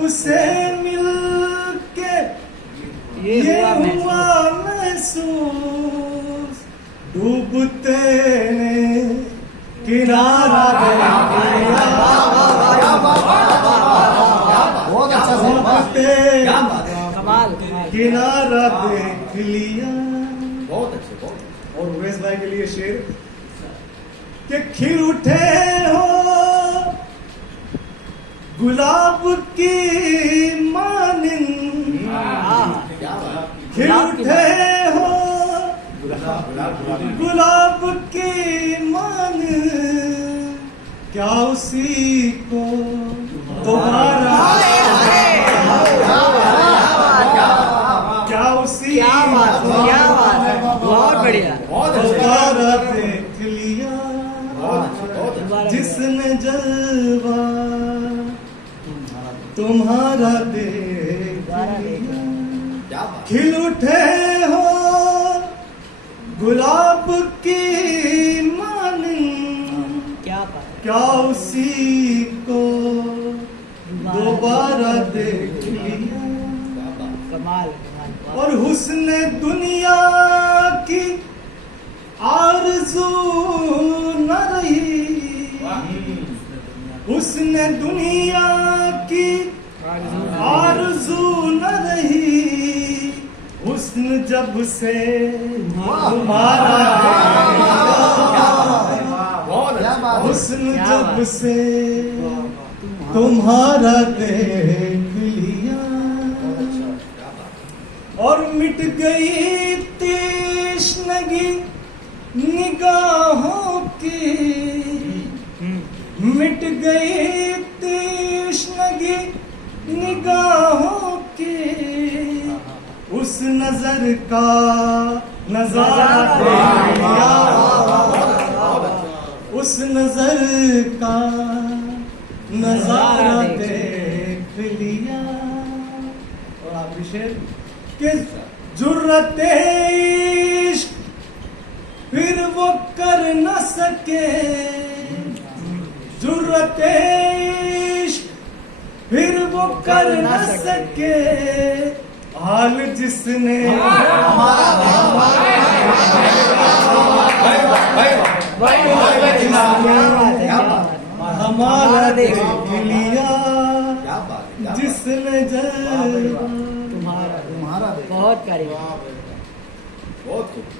आपसे मिलके ये हुआ महसूस, डूबते ने किनारा देखा, बहुत अच्छा डूबते कमाल किनारा देख लिया। बहुत अच्छे बहुत। और उवैस भाई के लिए शेर कि खिल उठे हो गुलाब की मानिंद, खिल उठे हो गुलाब की मानिंद, क्या उसी को दोबारा, क्या उसी क्या बात है, बहुत बढ़िया। दोबारा देख लिया जिसने जलवा तुम्हारा देख लिया। खिल उठे हो गुलाब की मानिंद, क्या उसी को दोबारा देख लिया। कमाल। और हुस्न दुनिया की आरज़ू न रही, हुस्न दुनिया की आरज़ू न रही, हुस्न जब से तुम्हारा हुस्न जब से तुम्हारा देख लिया। और मिट गई तृष्णगी निगाहों की, मिट गई तृष्णगी निगाहों की, उस नजर का नजारा देख लिया, उस नजर का नजारा देख लिया। और आखिरी शेर कि जुर्रते इश्क फिर वो कर न सके, जुर्रते इश्क फिर वो कर न सके, हाल जिसने हमारा देख लिया, जिसने तुम्हारा बहुत करीब। बहुत खूब।